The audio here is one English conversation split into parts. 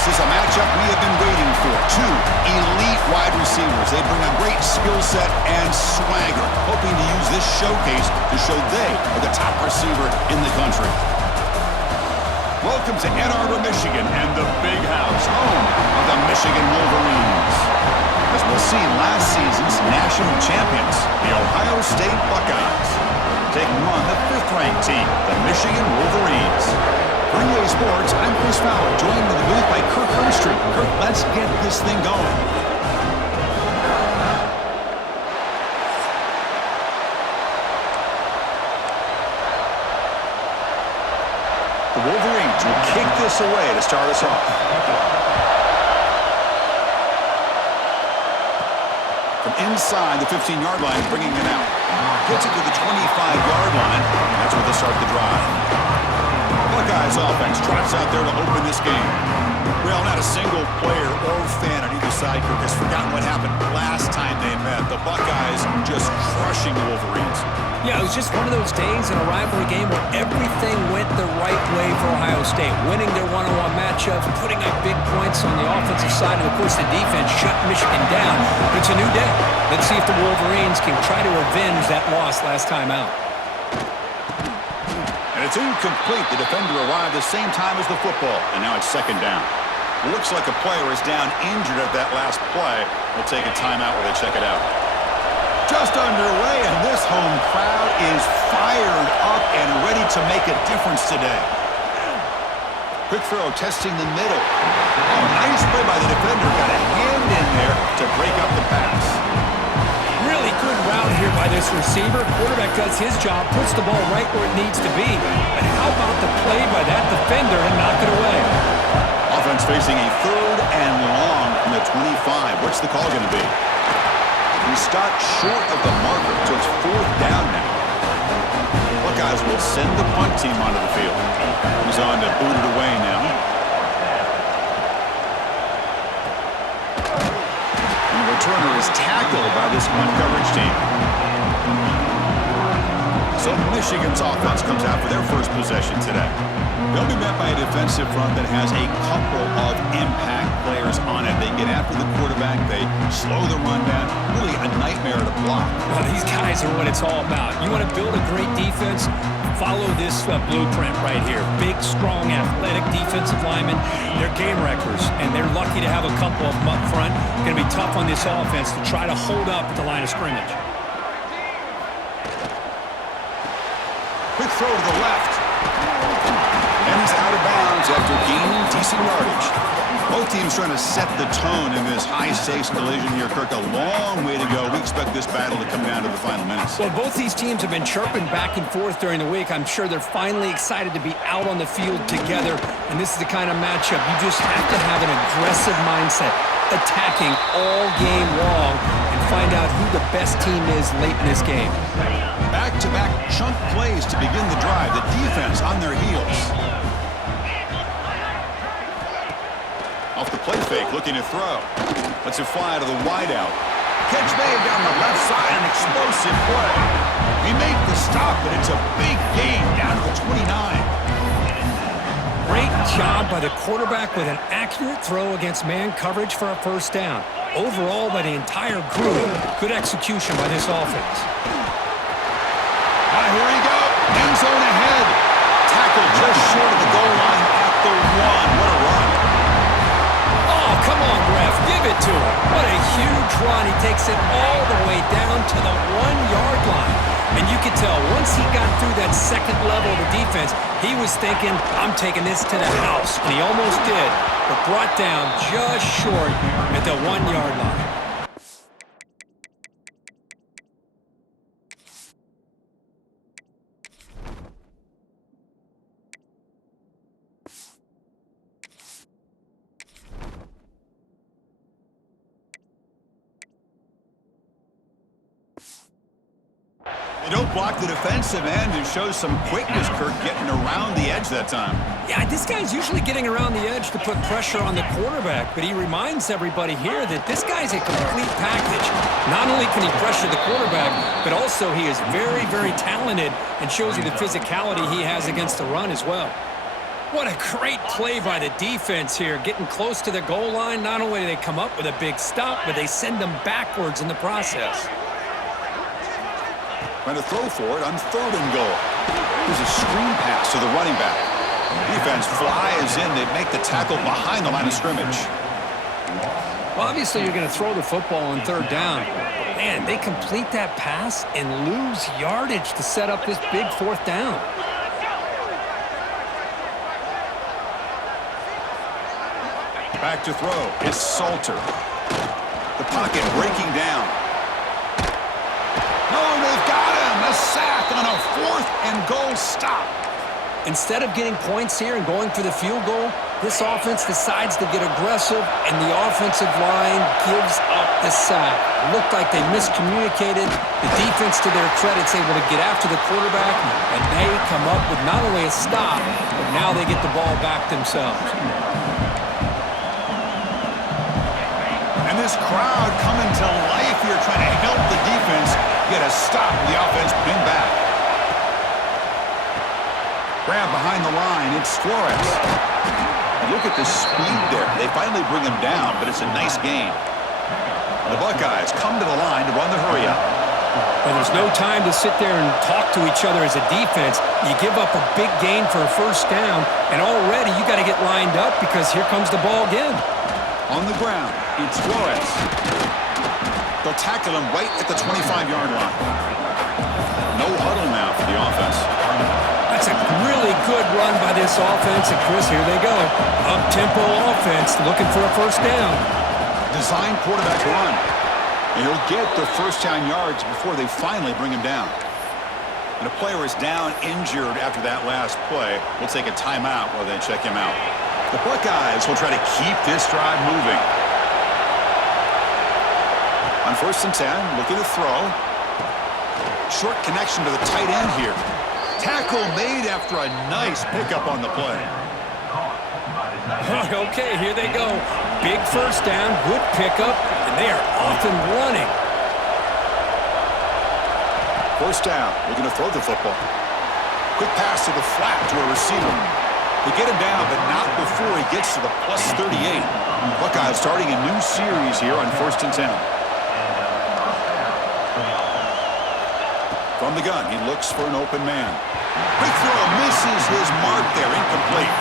This is a matchup we have been waiting for. Two elite wide receivers. They bring a great skill set and swagger, hoping to use this showcase to show they are the top receiver in the country. Welcome to Ann Arbor, Michigan, and the Big House, home of the Michigan Wolverines. As we'll see, last season's national champions, the Ohio State Buckeyes, taking on the fifth-ranked team, the Michigan Wolverines. For EA Sports, I'm Chris Fowler, joined in the booth by Kirk Herbstreit. Kirk, let's get this thing going. The Wolverines will kick this away to start us off. From inside the 15-yard line, bringing it out. Gets it to the 25-yard line. That's where they start the drive. Buckeyes offense trots out there to open this game. Well, not a single player or fan on either side, Kirk, has forgotten what happened last time they met. The Buckeyes just crushing the Wolverines. Yeah, it was just one of those days in a rivalry game where everything went the right way for Ohio State, winning their one-on-one matchups, putting up big points on the offensive side, and of course the defense shut Michigan down. But it's a new day. Let's see if the Wolverines can try to avenge that loss last time out. And it's incomplete. The defender arrived the same time as the football, and now it's second down. Looks like a player is down injured at that last play. We'll take a timeout while they check it out. Just underway, and this home crowd is fired up and ready to make a difference today. Quick throw, testing the middle. Oh, nice play by the defender. Got a hand in there to break up the pass. Really good route here by this receiver. Quarterback does his job, puts the ball right where it needs to be. But how about the play by that defender to knock it away? Offense facing a third and long from the 25. What's the call going to be? We start short of the marker, so it's fourth down now. Buckeyes will send the punt team onto the field. He's on to boot it away now. And the returner is tackled by this punt coverage team. So Michigan's offense comes out for their first possession today. They'll be met by a defensive front that has a couple of impact players on it. They get after the quarterback. They slow the run down. Really a nightmare to block. Well, these guys are what it's all about. You want to build a great defense? Follow this blueprint right here. Big, strong, athletic defensive linemen. They're game wreckers, and they're lucky to have a couple of them up front. Going to be tough on this offense to try to hold up at the line of scrimmage. Quick throw to the left. And he's out of bounds after gaining decent yardage. Both teams trying to set the tone in this high-stakes collision here, Kirk. A long way to go. We expect this battle to come down to the final minutes. Well, both these teams have been chirping back and forth during the week. I'm sure they're finally excited to be out on the field together. And this is the kind of matchup you just have to have an aggressive mindset, attacking all game long, and find out who the best team is late in this game. Back-to-back chunk plays to begin the drive. The defense on their heels. Off the play fake, looking to throw. Lets it fly to the wideout. Catch made down the left side, an explosive play. We make the stop, but it's a big gain down to the 29. Great job by the quarterback with an accurate throw against man coverage for a first down. Overall, by the entire group, good execution by this offense. Here we go. End zone ahead. Tackle just short of the goal line at the 1. What a run. Oh, come on, ref. Give it to him. What a huge run. He takes it all the way down to the 1-yard line. And you could tell once he got through that second level of the defense, he was thinking, I'm taking this to the house. And he almost did, but brought down just short at the 1-yard line. They don't block the defensive end and show some quickness, Kirk, getting around the edge that time. Yeah, this guy's usually getting around the edge to put pressure on the quarterback, but he reminds everybody here that this guy's a complete package. Not only can he pressure the quarterback, but also he is very, very talented and shows you the physicality he has against the run as well. What a great play by the defense here. Getting close to the goal line, not only do they come up with a big stop, but they send them backwards in the process. Trying to throw for it on 3rd and goal. Here's a screen pass to the running back. Defense flies in. They make the tackle behind the line of scrimmage. Well, obviously you're going to throw the football on 3rd down. Man, they complete that pass and lose yardage to set up this big 4th down. Back to throw is Salter. The pocket breaking down. No, they've got him. A sack on a 4th and goal stop. Instead of getting points here and going for the field goal, this offense decides to get aggressive, and the offensive line gives up the sack. Looked like they miscommunicated. The defense, to their credit, is able to get after the quarterback, and they come up with not only a stop, but now they get the ball back themselves. And this crowd coming to life here, trying to help the defense get a stop. The offense pinned back. Grab behind the line. It's Flores. And look at the speed there. They finally bring him down, but it's a nice gain. The Buckeyes come to the line to run the hurry up. Well, there's no time to sit there and talk to each other as a defense. You give up a big gain for a 1st down, and already you got to get lined up because here comes the ball again. On the ground, it's Flores. They'll tackle him right at the 25-yard line. No huddle now for the offense. That's a really good run by this offense. And, Chris, here they go. Up-tempo offense looking for a 1st down. Design quarterback run. And he'll get the 1st down yards before they finally bring him down. And a player is down injured after that last play. We'll take a timeout while they check him out. The Buckeyes will try to keep this drive moving. On 1st and 10, looking to throw. Short connection to the tight end here. Tackle made after a nice pickup on the play. Okay, here they go. Big 1st down, good pickup, and they are off and running. 1st down, looking to throw the football. Quick pass to the flat to a receiver. They get him down, but not before he gets to the plus 38. Buckeyes starting a new series here on 1st and 10. From the gun, he looks for an open man. Quick throw, misses his mark there, incomplete.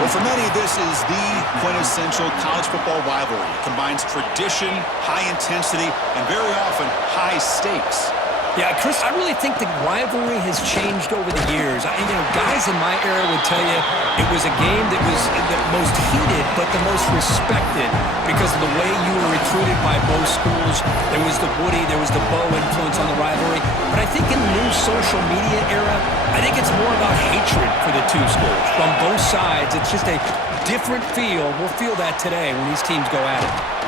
Well, for many, this is the quintessential college football rivalry. It combines tradition, high intensity, and very often high stakes. Yeah, Chris, I really think the rivalry has changed over the years. Guys in my era would tell you it was a game that was the most heated but the most respected because of the way you were recruited by both schools. There was the Woody, there was the Bo influence on the rivalry. But I think in the new social media era, I think it's more about hatred for the 2 schools. From both sides, it's just a different feel. We'll feel that today when these teams go at it.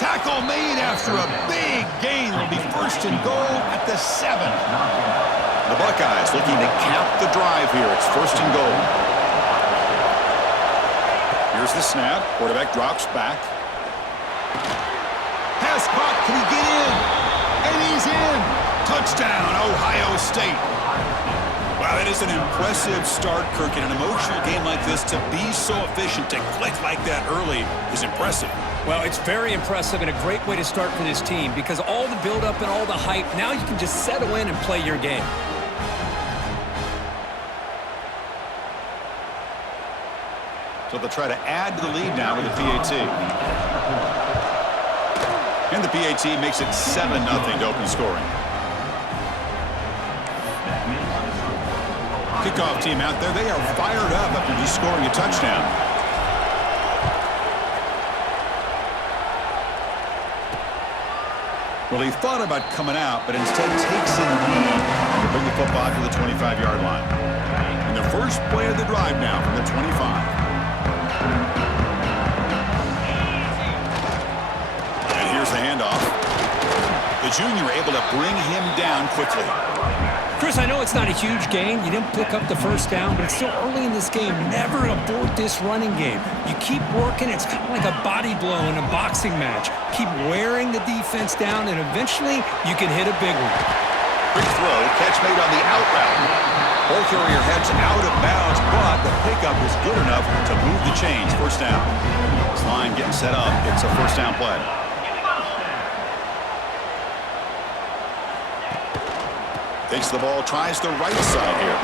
Tackle made after a big gain. It'll be 1st and goal at the 7. The Buckeyes looking to cap the drive here. It's 1st and goal. Here's the snap. Quarterback drops back. Pass caught. Can he get in? And he's in. Touchdown, Ohio State. Wow, that is an impressive start, Kirk. In an emotional game like this, to be so efficient, to click like that early is impressive. Well, it's very impressive and a great way to start for this team because all the build-up and all the hype, now you can just settle in and play your game. So they'll try to add to the lead now with the PAT. And the PAT makes it 7-0 to open scoring. Kickoff team out there, they are fired up after just scoring a touchdown. Well, he thought about coming out, but instead takes in the lead to bring the football to the 25-yard line. And the first play of the drive now from the 25. And here's the handoff. The junior able to bring him down quickly. Chris, I know it's not a huge gain. You didn't pick up the 1st down, but it's still early in this game. Never abort this running game. You keep working. It's kind of like a body blow in a boxing match. Keep wearing the defense down, and eventually you can hit a big one. Quick throw, catch made on the out route. Ball carrier heads out of bounds, but the pickup is good enough to move the chains. First down. This line getting set up. It's a first down play. Takes the ball, tries the right side here.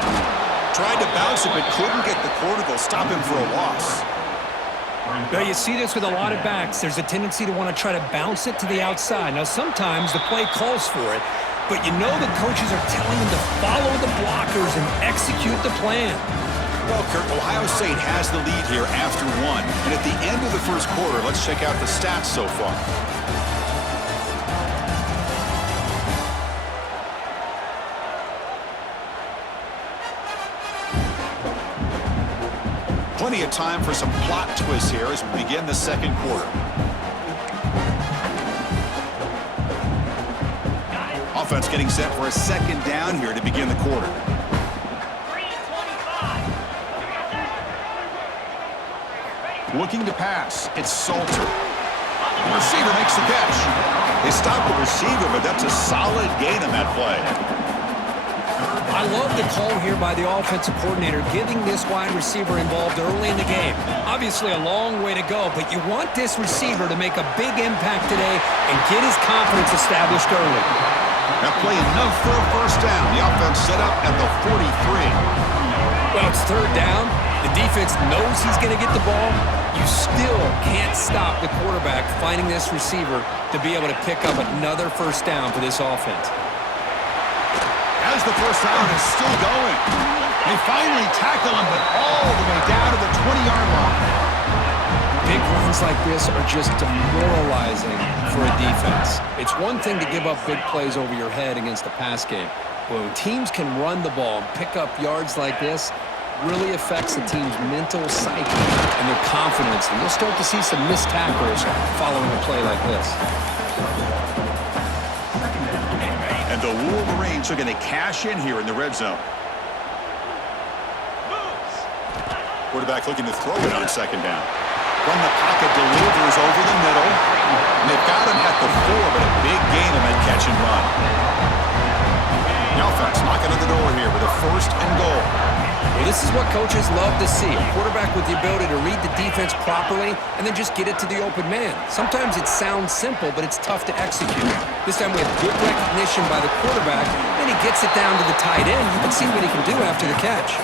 Tried to bounce it, but couldn't get the quarter. They'll stop him for a loss. Now, you see this with a lot of backs. There's a tendency to want to try to bounce it to the outside. Now, sometimes the play calls for it, but you know the coaches are telling them to follow the blockers and execute the plan. Well, Kurt, Ohio State has the lead here after one. And at the end of the first quarter, let's check out the stats so far. Plenty of time for some plot twists here as we begin the second quarter. Offense getting set for a second down here to begin the quarter. Looking to pass. It's Salter. The receiver makes the catch. They stop the receiver, but that's a solid gain on that play. I love the call here by the offensive coordinator, getting this wide receiver involved early in the game. Obviously a long way to go, but you want this receiver to make a big impact today and get his confidence established early. That play enough for a first down. The offense set up at the 43. Well, it's third down. The defense knows he's going to get the ball. You still can't stop the quarterback finding this receiver to be able to pick up another first down for this offense. As the first down is still going. They finally tackle him, but all the way down to the 20-yard line. Big runs like this are just demoralizing for a defense. It's one thing to give up big plays over your head against the pass game. But when teams can run the ball and pick up yards like this, really affects the team's mental psyche and their confidence. And you'll start to see some missed tackles following a play like this. And the Wolverines are going to cash in here in the red zone. Quarterback looking to throw it on second down. From the pocket, delivers over the middle. And they've got him at the 4, but a big gain on that catch and run. The offense knocking at the door here with a first and goal. Well, this is what coaches love to see. A quarterback with the ability to read the defense properly and then just get it to the open man. Sometimes it sounds simple, but it's tough to execute. This time we have good recognition by the quarterback, then he gets it down to the tight end. You can see what he can do after the catch.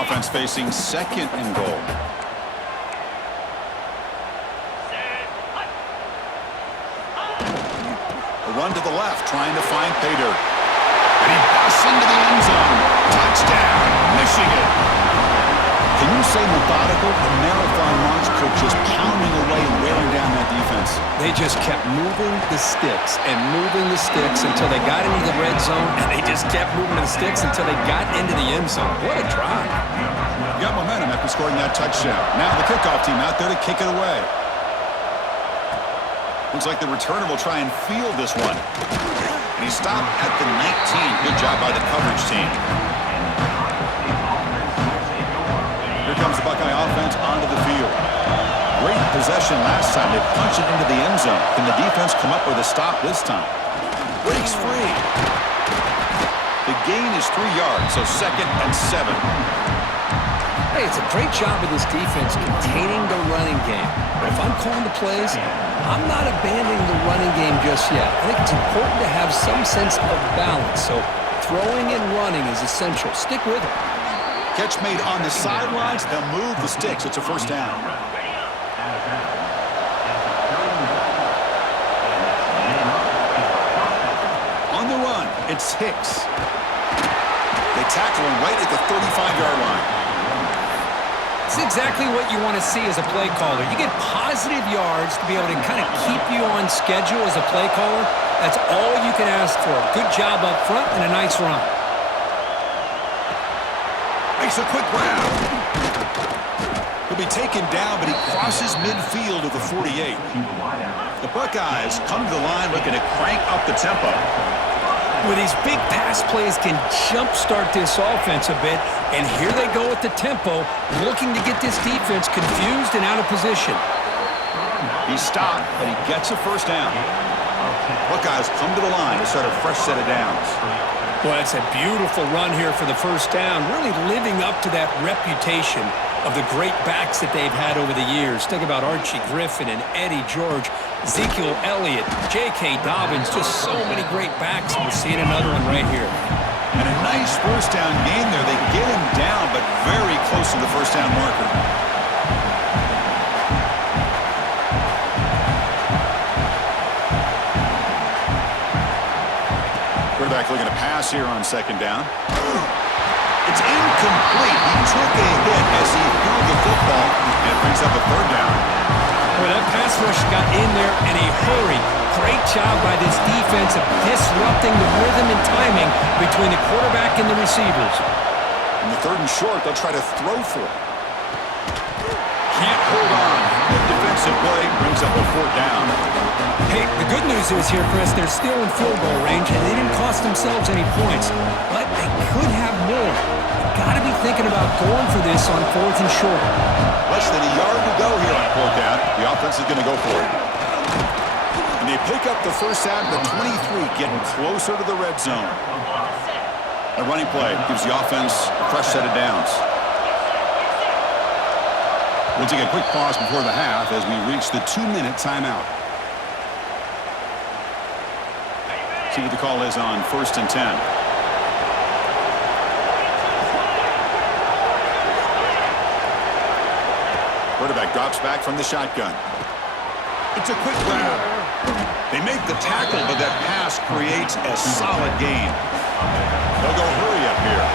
Offense facing second and goal. Run to the left, trying to find Pater. And he busts into the end zone. Touchdown, Michigan. Can you say methodical? The marathon march, Cook, just pounding away and wearing down that defense. They just kept moving the sticks and moving the sticks until they got into the red zone, and they just kept moving the sticks until they got into the end zone. What a drive. Got momentum after scoring that touchdown. Now the kickoff team out there to kick it away. Looks like the returner will try and field this one. And he stopped at the 19. Good job by the coverage team. Here comes the Buckeye offense onto the field. Great possession last time. They punched it into the end zone. Can the defense come up with a stop this time? Breaks free. The gain is 3 yards, so second and 7. Hey, it's a great job of this defense containing the running game. But if I'm calling the plays, I'm not abandoning the running game just yet. I think it's important to have some sense of balance. So throwing and running is essential. Stick with it. Catch made on the sidelines. They'll move the sticks. It's a first down. On the run, it's Hicks. They tackle him right at the 35-yard line. It's exactly what you want to see as a play caller. You get positive yards to be able to kind of keep you on schedule as a play caller. That's all you can ask for. Good job up front and a nice run. Makes a quick grab. He'll be taken down, but he crosses midfield of the 48. The Buckeyes come to the line looking to crank up the tempo. With these big pass plays can jumpstart this offense a bit, and here they go at the tempo, looking to get this defense confused and out of position. He stopped, but he gets a first down. Buckeyes come to the line to start a fresh set of downs. Well, it's a beautiful run here for the first down, really living up to that reputation of the great backs that they've had over the years. Think about Archie Griffin and Eddie George, Ezekiel Elliott, J.K. Dobbins, just so many great backs. We're seeing another one right here. And a nice first down gain there. They get him down, but very close to the first down marker. Quarterback looking to pass here on second down. It's incomplete. He took a hit as he threw the football, and it brings up a third down. Well, that pass rush got in there in a hurry. Great job by this defense of disrupting the rhythm and timing between the quarterback and the receivers. In the third and short, they'll try to throw for it. Can't hold on. Good defensive play brings up a fourth down. Hey, the good news is here, Chris, they're still in field goal range, and they didn't cost themselves any points. But they could have more. You've got to be thinking about going for this on fourth and short. Less than a yard to go here on fourth down. The offense is going to go for it. And they pick up the first out of the 23, getting closer to the red zone. A running play gives the offense a fresh set of downs. We'll take a quick pause before the half as we reach the 2-minute timeout. See what the call is on 1st and 10. Quarterback drops back from the shotgun. It's a quick grab. They make the tackle, but that pass creates a solid gain. They'll go hurry up here.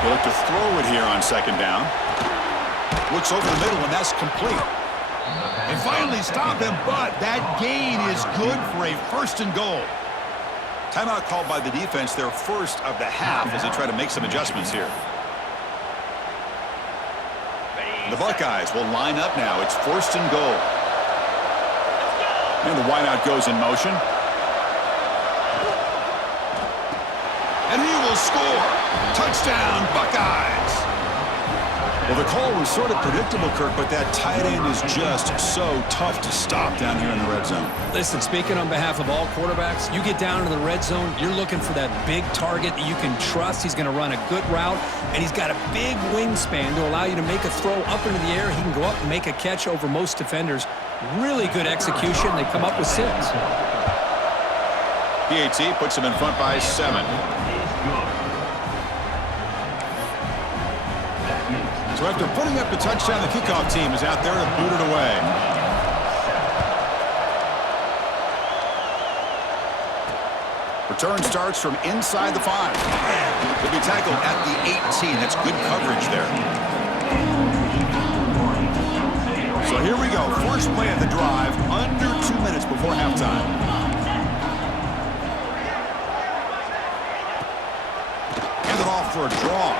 They look to throw it here on second down. Looks over the middle, and that's complete. They finally stop him, but that gain is good for a first and goal. Timeout called by the defense, their first of the half, as they try to make some adjustments here. The Buckeyes will line up now. It's first and goal. And the wideout goes in motion. And he will score. Touchdown, Buckeyes. Well, the call was sort of predictable, Kirk, but that tight end is just so tough to stop down here in the red zone. Listen, speaking on behalf of all quarterbacks, you get down to the red zone, you're looking for that big target that you can trust. He's going to run a good route, and he's got a big wingspan to allow you to make a throw up into the air. He can go up and make a catch over most defenders. Really good execution. They come up with 6. PAT puts him in front by 7. So after putting up the touchdown, the kickoff team is out there to boot it away. Return starts from inside the 5. He'll be tackled at the 18. That's good coverage there. So here we go. First play of the drive, under 2 minutes before halftime. Hand it off for a draw.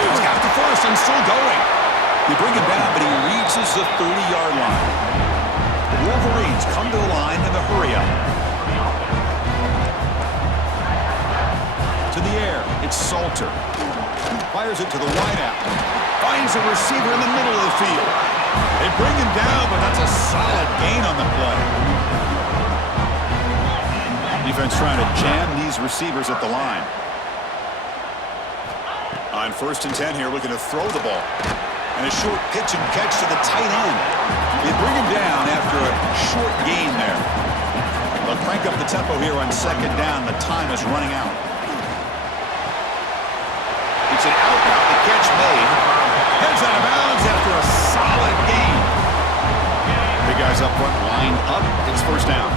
He's got the first and still going. They bring him down, but he reaches the 30-yard line. The Wolverines come to the line in the hurry-up. To the air, it's Salter. Fires it to the wideout. Finds a receiver in the middle of the field. They bring him down, but that's a solid gain on the play. Defense trying to jam these receivers at the line. On 1st and 10 here, looking to throw the ball. And a short pitch and catch to the tight end. They bring him down after a short gain there. They'll crank up the tempo here on second down. The time is running out. It's an out route. The catch made. Heads out of bounds after a solid gain. Big guys up front, line up. It's first down.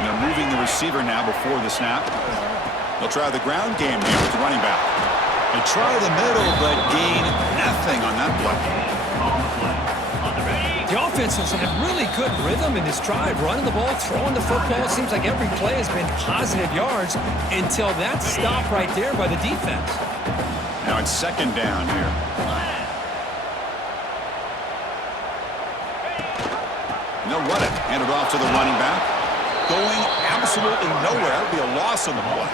And they're moving the receiver now before the snap. They'll try the ground game here with the running back. They try the middle, but gain nothing on that play. The offense has had really good rhythm in this drive, running the ball, throwing the football. It seems like every play has been positive yards until that stop right there by the defense. Now it's second down here. And they'll run it. Hand it off to the running back. Going absolutely nowhere. It'll be a loss on the play.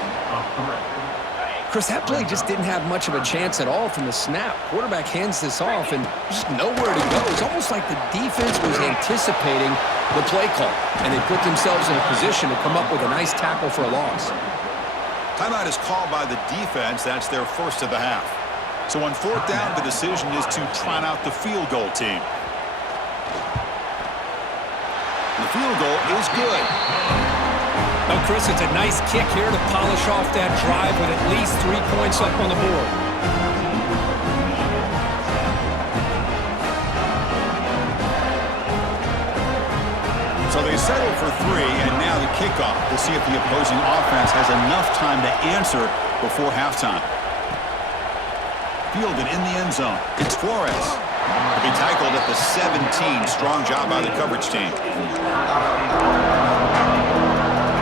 Chris, that play just didn't have much of a chance at all from the snap. Quarterback hands this off and just nowhere to go. It's almost like the defense was anticipating the play call, and they put themselves in a position to come up with a nice tackle for a loss. Timeout is called by the defense. That's their first of the half. So on fourth down, the decision is to trot out the field goal team. The field goal is good. Oh, Chris, it's a nice kick here to polish off that drive with at least 3 points up on the board. So they settle for 3, and now the kickoff. We'll see if the opposing offense has enough time to answer before halftime. Fielded in the end zone. It's Flores. He'll be tackled at the 17. Strong job by the coverage team.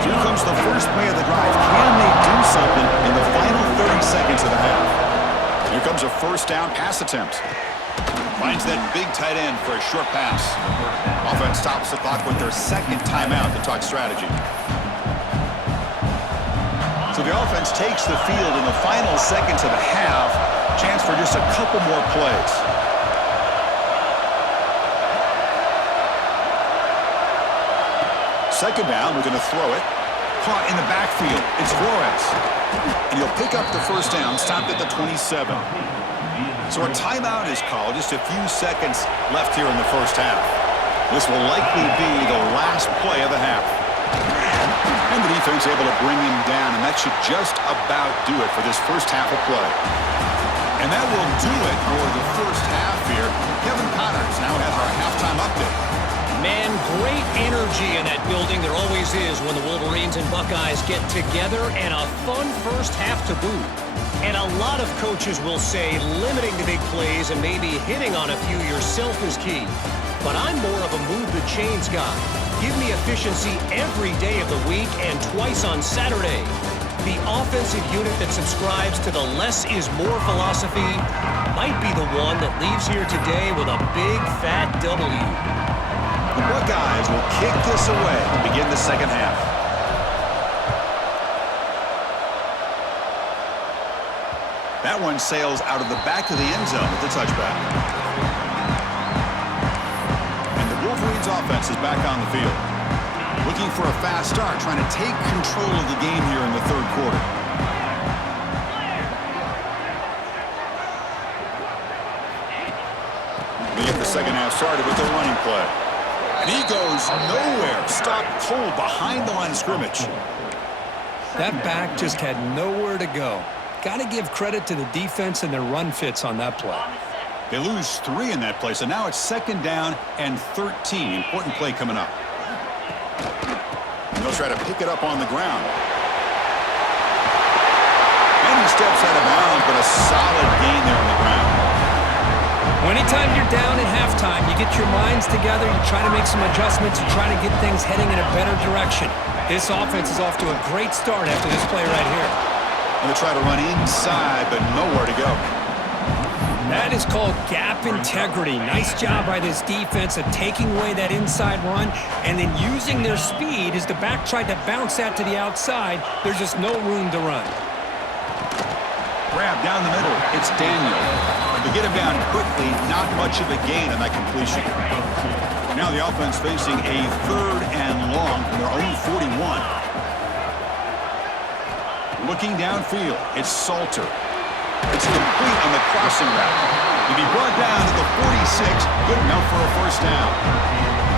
Here comes the first play of the drive. Can they do something in the final 30 seconds of the half? Here comes a first down pass attempt. Finds that big tight end for a short pass. Offense stops the clock with their second timeout to talk strategy. So the offense takes the field in the final seconds of the half. Chance for just a couple more plays. Second down, we're going to throw it. Caught in the backfield. It's Flores. And he'll pick up the first down, stopped at the 27. So a timeout is called. Just a few seconds left here in the first half. This will likely be the last play of the half. And the defense able to bring him down, and that should just about do it for this first half of play. And that will do it for the first half here. Kevin Connors now has our halftime update. Man, great energy in that building. There always is when the Wolverines and Buckeyes get together, and a fun first half to boot. And a lot of coaches will say limiting the big plays and maybe hitting on a few yourself is key. But I'm more of a move the chains guy. Give me efficiency every day of the week and twice on Saturday. The offensive unit that subscribes to the less is more philosophy might be the one that leaves here today with a big fat W. The Buckeyes will kick this away to begin the second half. That one sails out of the back of the end zone with the touchback. And the Wolverines offense is back on the field. Looking for a fast start, trying to take control of the game here in the third quarter. They get the second half started with their running play. And he goes nowhere. Stopped cold behind the line of scrimmage. That back just had nowhere to go. Got to give credit to the defense and their run fits on that play. They lose 3 in that play, so now it's second down and 13. Important play coming up. And they'll try to pick it up on the ground. And he steps out of bounds, but a solid gain there on the ground. Well, anytime you're down at halftime, you get your minds together, you try to make some adjustments, you try to get things heading in a better direction. This offense is off to a great start after this play right here. And they try to run inside, but nowhere to go. That is called gap integrity. Nice job by this defense of taking away that inside run and then using their speed as the back tried to bounce that to the outside. There's just no room to run. Grab down the middle. It's Daniel. To get him down quickly, not much of a gain on that completion. Now the offense facing a third and long from their own 41. Looking downfield, it's Salter. It's complete on the crossing route. He'll be brought down to the 46. Good enough for a first down.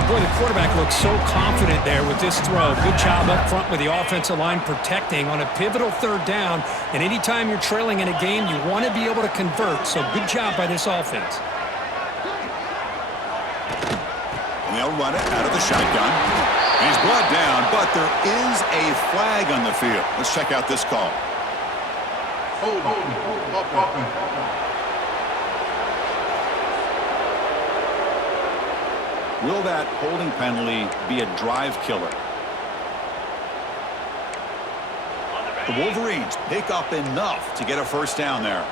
Boy, the quarterback looks so confident there with this throw. Good job up front with the offensive line protecting on a pivotal third down. And anytime you're trailing in a game, you want to be able to convert. So good job by this offense. And they'll run it out of the shotgun. And he's brought down, but there is a flag on the field. Let's check out this call. Will that holding penalty be a drive killer? The Wolverines pick up enough to get a first down there.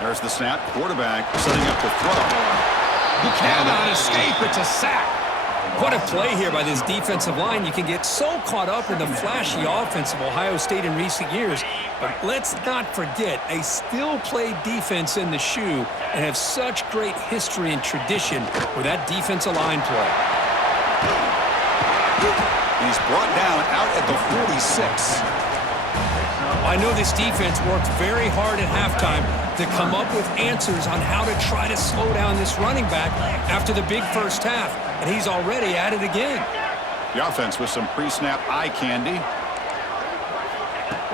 There's the snap. Quarterback setting up the throw. He cannot escape. It's a sack. What a play here by this defensive line. You can get so caught up in the flashy offense of Ohio State in recent years, but let's not forget they still play defense in the shoe and have such great history and tradition with that defensive line play. He's brought down out at the 46. I know this defense worked very hard at halftime to come up with answers on how to try to slow down this running back after the big first half, and he's already at it again. The offense with some pre-snap eye candy.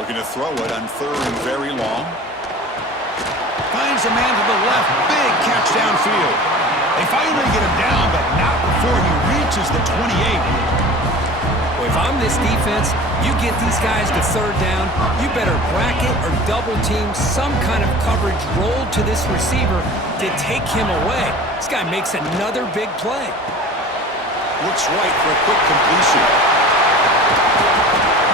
Looking to throw it on third and very long. Finds a man to the left. Big catch downfield. They finally get him down, but not before he reaches the 28. If I'm this defense, you get these guys to third down, you better bracket or double team some kind of coverage rolled to this receiver to take him away. This guy makes another big play. Looks right for a quick completion.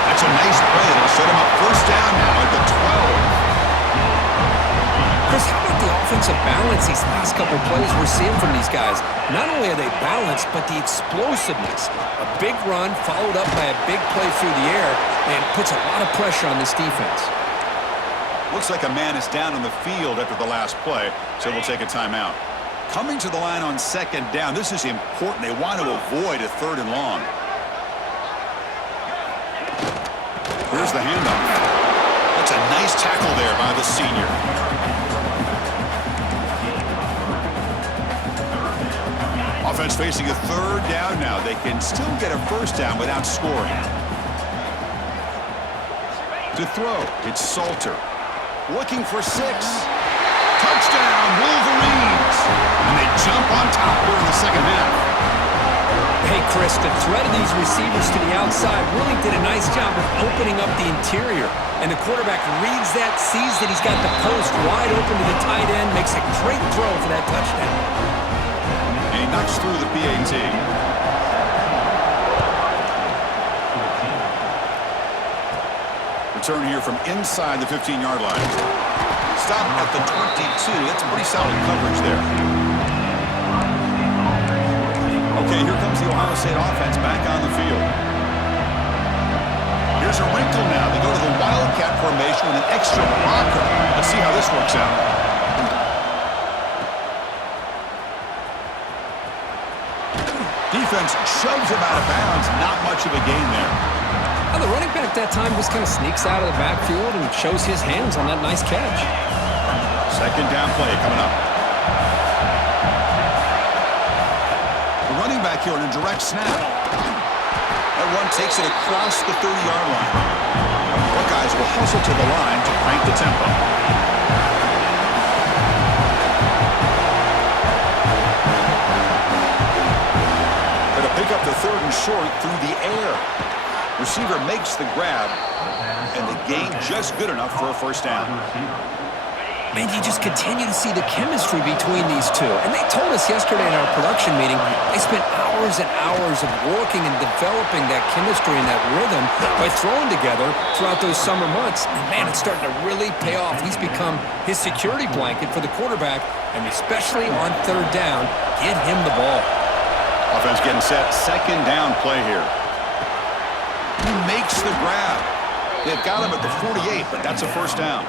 That's a nice play. It'll set him up first down now at the 12. Chris, how about the offensive balance these last couple plays we're seeing from these guys? Not only are they balanced, but the explosiveness. A big run followed up by a big play through the air and puts a lot of pressure on this defense. Looks like a man is down on the field after the last play, so we'll take a timeout. Coming to the line on second down, this is important. They want to avoid a third and long. Here's the handoff. That's a nice tackle there by the senior. Offense facing a third down now. They can still get a first down without scoring. To throw, it's Salter. Looking for 6. Touchdown, Wolverines! And they jump on top here in the second half. Hey, Chris, the threat of these receivers to the outside really did a nice job of opening up the interior. And the quarterback reads that, sees that he's got the post wide open to the tight end, makes a great throw for that touchdown. And he knocks through the PAT. Return here from inside the 15-yard line. Stop at the 22. That's pretty solid coverage there. Okay, here comes the Ohio State offense back on the field. Here's a wrinkle now. They go to the Wildcat formation with an extra blocker. Let's see how this works out. Defense shoves him out of bounds. Not much of a gain there. Well, the running back that time just kind of sneaks out of the backfield and shows his hands on that nice catch. Second down play coming up. The running back here on a direct snap. That one takes it across the 30-yard line. Buckeyes will hustle to the line to crank the tempo. Pick up the third and short through the air. Receiver makes the grab, and the gain just good enough for a first down. Man, you just continue to see the chemistry between these two. And they told us yesterday in our production meeting, they spent hours and hours of working and developing that chemistry and that rhythm by throwing together throughout those summer months. And man, it's starting to really pay off. He's become his security blanket for the quarterback, and especially on third down, get him the ball. Offense getting set. Second down play here. He makes the grab. They've got him at the 48, but that's a first down.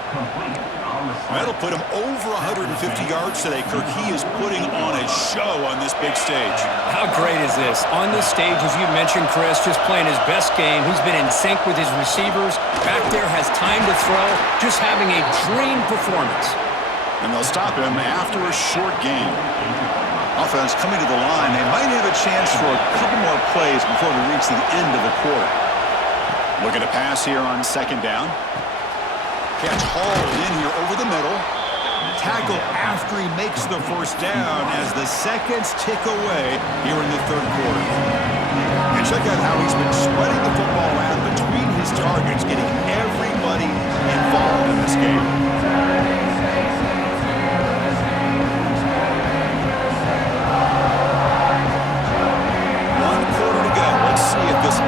That'll put him over 150 yards today, Kirk. He is putting on a show on this big stage. How great is this? On this stage, as you mentioned, Chris, just playing his best game. He's been in sync with his receivers. Back there, has time to throw. Just having a dream performance. And they'll stop him after a short game. Offense coming to the line. They might have a chance for a couple more plays before we reach the end of the quarter. Looking to pass here on second down. Catch hauled in here over the middle. Tackle after he makes the first down as the seconds tick away here in the third quarter. And check out how he's been spreading the football around between his targets, getting everybody involved in this game.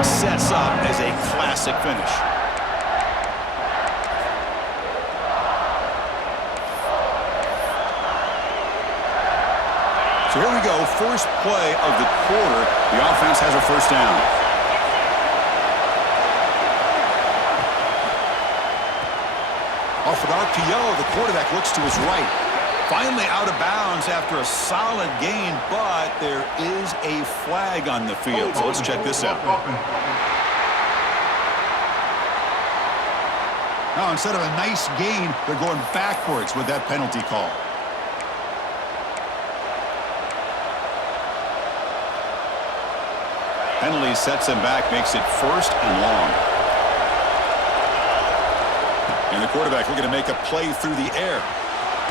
Sets up as a classic finish. So here we go, first play of the quarter. The offense has a first down. Off an RPO, the quarterback looks to his right. Finally out of bounds after a solid gain, but there is a flag on the field. So let's check this out. Now, instead of a nice gain, they're going backwards with that penalty call. Penalty sets him back, makes it first and long. And the quarterback looking to make a play through the air.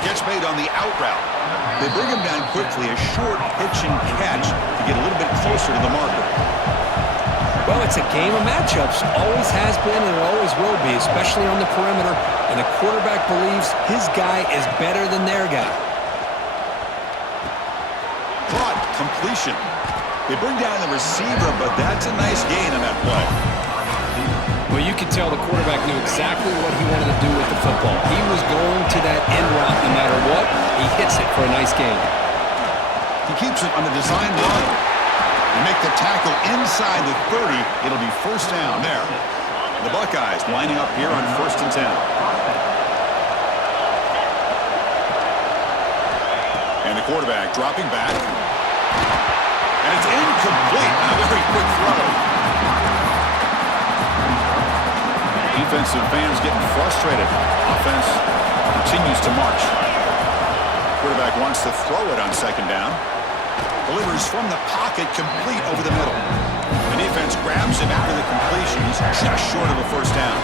Catch made on the out route. They bring him down quickly, a short pitch and catch to get a little bit closer to the marker. Well, it's a game of matchups. Always has been and it always will be, especially on the perimeter. And the quarterback believes his guy is better than their guy. Caught, completion. They bring down the receiver, but that's a nice gain on that play. Well, you could tell the quarterback knew exactly what he wanted to do with the football. He was going to that end route no matter what. He hits it for a nice gain. He keeps it on the design run. They make the tackle inside the 30. It'll be first down there. The Buckeyes lining up here on 1st and 10. And the quarterback dropping back. And it's incomplete. A very quick throw. Defensive fans getting frustrated. Offense continues to march. Quarterback wants to throw it on 2nd down. Delivers from the pocket, complete over the middle. The defense grabs him after the completion. He's just short of a first down.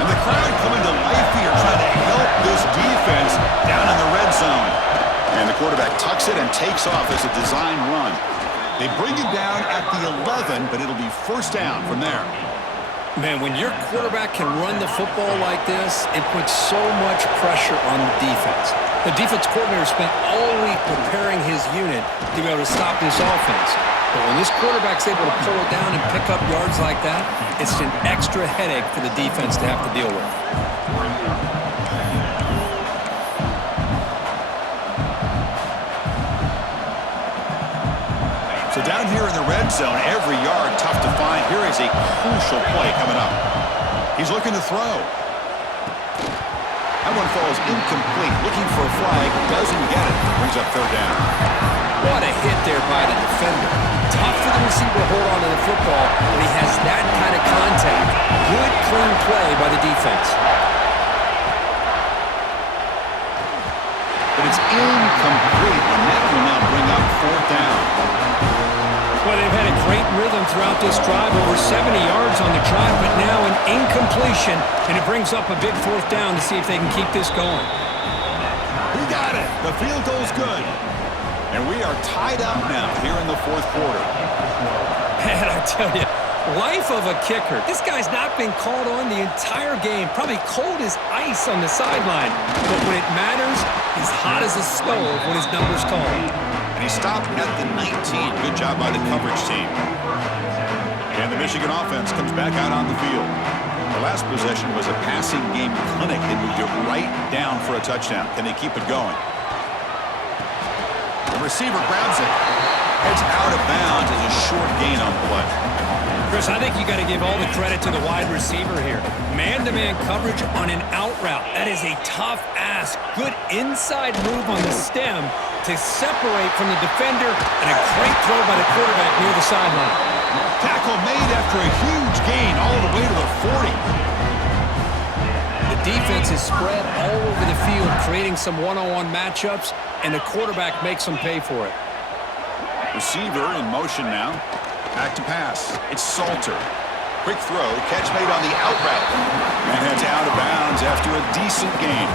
And the crowd coming to life here, trying to help this defense down in the red zone. And the quarterback tucks it and takes off as a design run. They bring him down at the 11, but it'll be first down from there. Man, when your quarterback can run the football like this, it puts so much pressure on the defense. The defense coordinator spent all week preparing his unit to be able to stop this offense. But when this quarterback's able to pull it down and pick up yards like that, it's an extra headache for the defense to have to deal with. So down here in the red zone, every yard tough to find. Here is a crucial play coming up. He's looking to throw. That one falls incomplete. Looking for a flag. Doesn't get it. Brings up 3rd down. What a hit there by the defender. Tough for the receiver to hold on to the football when he has that kind of contact. Good, clean play by the defense. But it's incomplete, and that will now bring up 4th down. Well, they've had a great rhythm throughout this drive, over 70 yards on the drive, but now an incompletion, and it brings up a big 4th down to see if they can keep this going. He got it. The field goal's good. And we are tied up now here in the 4th quarter. Man, I tell you, life of a kicker. This guy's not been called on the entire game, probably cold as ice on the sideline. But when it matters, he's hot as a stove when his number's called. And he stopped at the 19. Good job by the coverage team. And the Michigan offense comes back out on the field. The last possession was a passing game clinic. They moved it right down for a touchdown. Can they keep it going? The receiver grabs it. Heads out of bounds as a short gain on the play. Chris, I think you got to give all the credit to the wide receiver here. Man-to-man coverage on an out route. That is a tough ask. Good inside move on the stem to separate from the defender, and a great throw by the quarterback near the sideline. Tackle made after a huge gain all the way to the 40. The defense is spread all over the field, creating some one-on-one matchups, and the quarterback makes them pay for it. Receiver in motion now. Back to pass. It's Salter. Quick throw. Catch made on the out route. And heads out of bounds after a decent gain.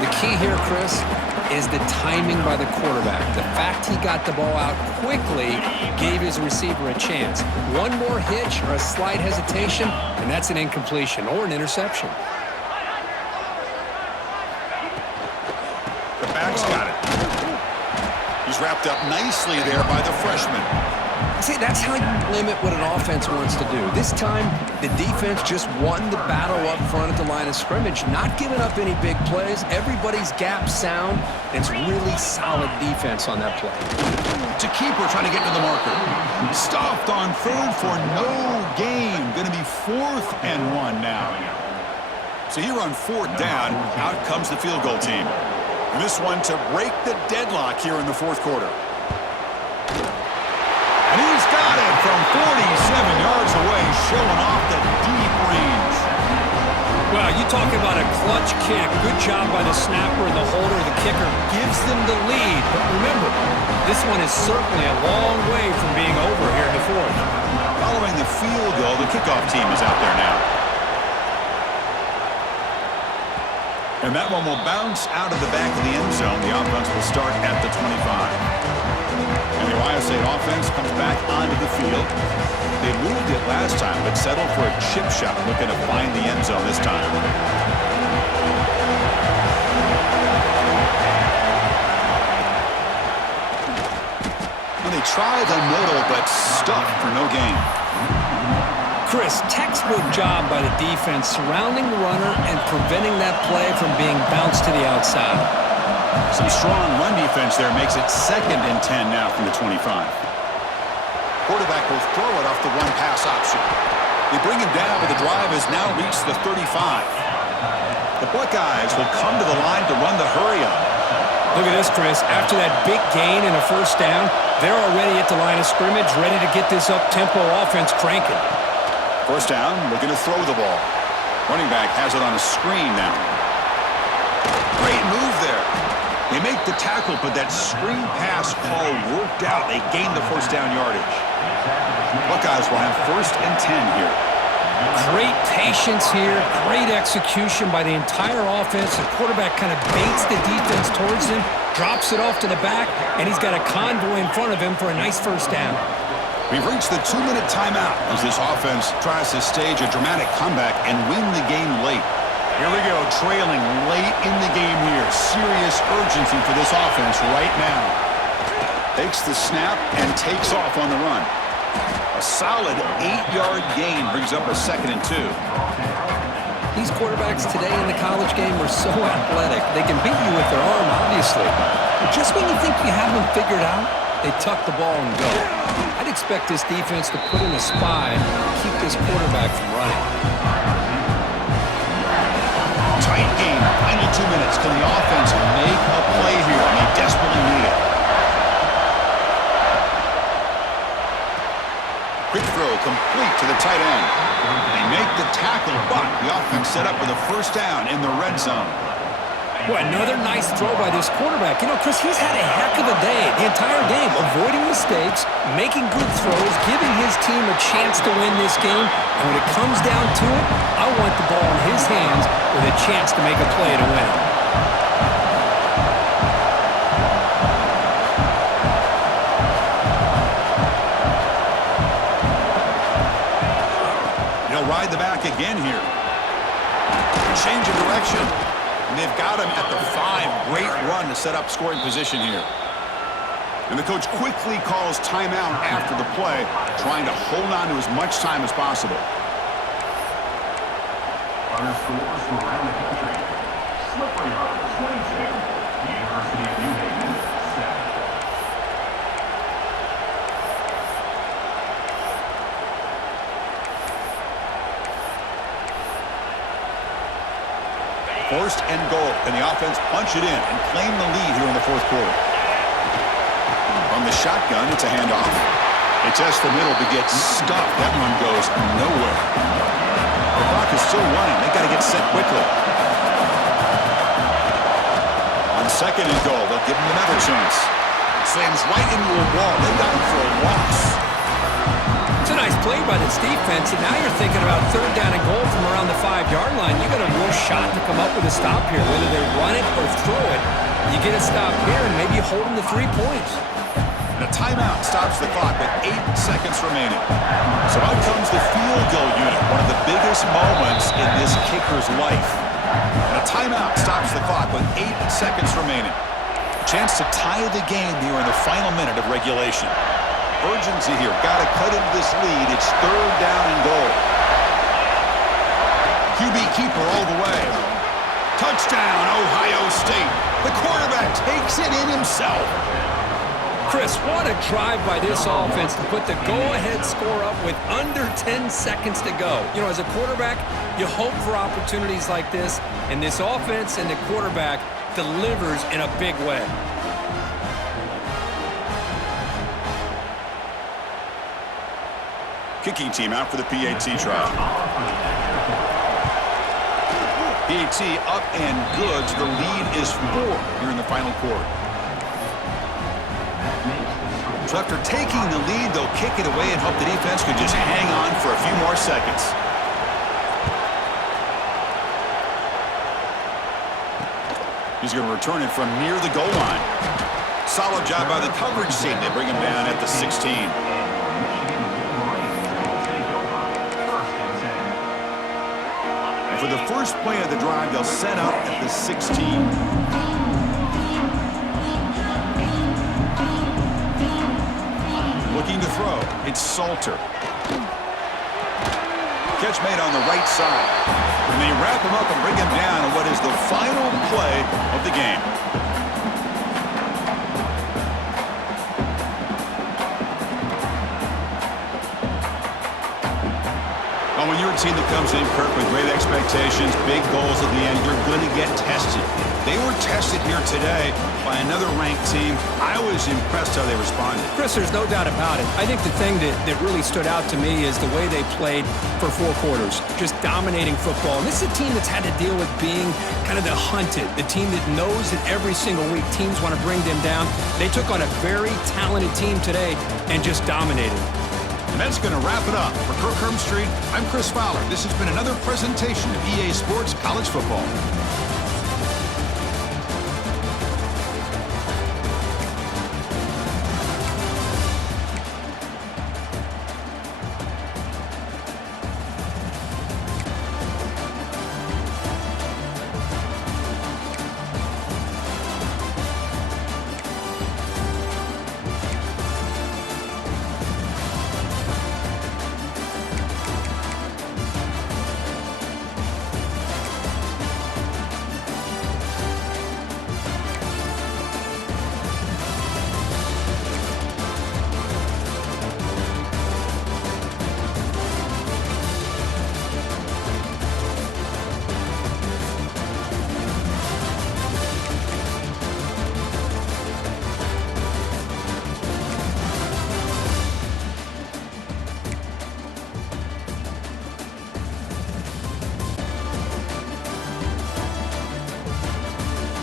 The key here, Chris, is the timing by the quarterback. The fact he got the ball out quickly gave his receiver a chance. One more hitch or a slight hesitation, and that's an incompletion or an interception. The back's got it. He's wrapped up nicely there by the freshman. See, that's how you limit what an offense wants to do. This time, the defense just won the battle up front at the line of scrimmage, not giving up any big plays. Everybody's gap sound. It's really solid defense on that play. To keeper trying to get to the marker. Stopped on third for no gain. Going to be 4th and 1 now. So here on 4th down, out comes the field goal team. And this one to break the deadlock here in the 4th quarter. And he's got it from 47 yards away, showing off the deep range. Well, you talk about a clutch kick. Good job by the snapper and the holder. The kicker gives them the lead. But remember, this one is certainly a long way from being over here in the 4th. Following the field goal, the kickoff team is out there now. And that one will bounce out of the back of the end zone. The offense will start at the 25. And the Ohio State offense comes back onto the field. They moved it last time, but settled for a chip shot, looking to find the end zone this time. Well, they try the middle, but stuck for no gain. Chris, textbook job by the defense surrounding the runner and preventing that play from being bounced to the outside. Some strong run defense there makes it 2nd and 10 now from the 25. Quarterback will throw it off the one-pass option. They bring him down, but the drive has now reached the 35. The Buckeyes will come to the line to run the hurry-up. Look at this, Chris. After that big gain and a 1st down, they're already at the line of scrimmage, ready to get this up-tempo offense cranking. 1st down, looking to throw the ball. Running back has it on a screen now. Great move there. They make the tackle, but that screen pass call worked out. They gained the 1st down yardage. Buckeyes will have 1st and 10 here. Great patience here, great execution by the entire offense. The quarterback kind of baits the defense towards him, drops it off to the back, and he's got a convoy in front of him for a nice 1st down. We've reached the 2-minute timeout as this offense tries to stage a dramatic comeback and win the game late. Here we go, trailing late in the game here. Serious urgency for this offense right now. Takes the snap and takes off on the run. A solid 8-yard gain brings up a 2nd and 2. These quarterbacks today in the college game are so athletic. They can beat you with their arm, obviously. But just when you think you have them figured out, they tuck the ball and go. I'd expect this defense to put in a spy and keep this quarterback from running. Tight game, final 2 minutes. Can the offense make a play here? And they desperately need it. Quick throw complete to the tight end. They make the tackle, but the offense set up with a 1st down in the red zone. Well, another nice throw by this quarterback. You know, Chris, he's had a heck of a day the entire game, avoiding mistakes, making good throws, giving his team a chance to win this game. And when it comes down to it, I want the ball in his hands with a chance to make a play to win it. He'll ride the back again here. Change of direction. And they've got him at the 5. Great run to set up scoring position here. And the coach quickly calls timeout after the play, trying to hold on to as much time as possible. Our scores from around the country. Slippery Rock, 22. University of New Haven, 7. First and goal, and the offense punch it in and claim the lead here in the 4th quarter. From the shotgun, it's a handoff. They test the middle to get stuffed. That one goes nowhere. The clock is still running. They got to get set quickly. On 2nd and goal, they'll give him another chance. Slams right into a wall. They got him for a loss. It's a nice play by this defense, and now you're thinking about 3rd down and goal from around the 5-yard line. You got a real shot to come up with a stop here, whether they run it or throw it. You get a stop here, and maybe you hold them to 3 points. And a timeout stops the clock with 8 seconds remaining. So out comes the field goal unit, one of the biggest moments in this kicker's life. And a timeout stops the clock with 8 seconds remaining. Chance to tie the game here in the final minute of regulation. urgency here. Got to cut into this lead. It's 3rd down and goal. QB keeper all the way. Touchdown, Ohio State. The quarterback takes it in himself. Chris, what a drive by this offense to put the go-ahead score up with under 10 seconds to go. You know, as a quarterback, you hope for opportunities like this, and this offense and the quarterback delivers in a big way. Kicking team out for the PAT trial. PAT up and good, so the lead is 4 here in the final quarter. So after taking the lead, they'll kick it away and hope the defense could just hang on for a few more seconds. He's going to return it from near the goal line. Solid job by the coverage team. They bring him down at the 16. And for the first play of the drive, they'll set up at the 16. Looking to throw. It's Salter. Catch made on the right side. And they wrap him up and bring him down on what is the final play of the game. Well, when you're a team that comes in, Kirk, with great expectations, big goals at the end, you're going to get tested. They were tested here today by another ranked team. I was impressed how they responded. Chris, there's no doubt about it. I think the thing that really stood out to me is the way they played for 4 quarters, just dominating football. And this is a team that's had to deal with being kind of the hunted, the team that knows that every single week teams want to bring them down. They took on a very talented team today and just dominated. And that's going to wrap it up. For Kirk Herbstreit, I'm Chris Fowler. This has been another presentation of EA Sports College Football.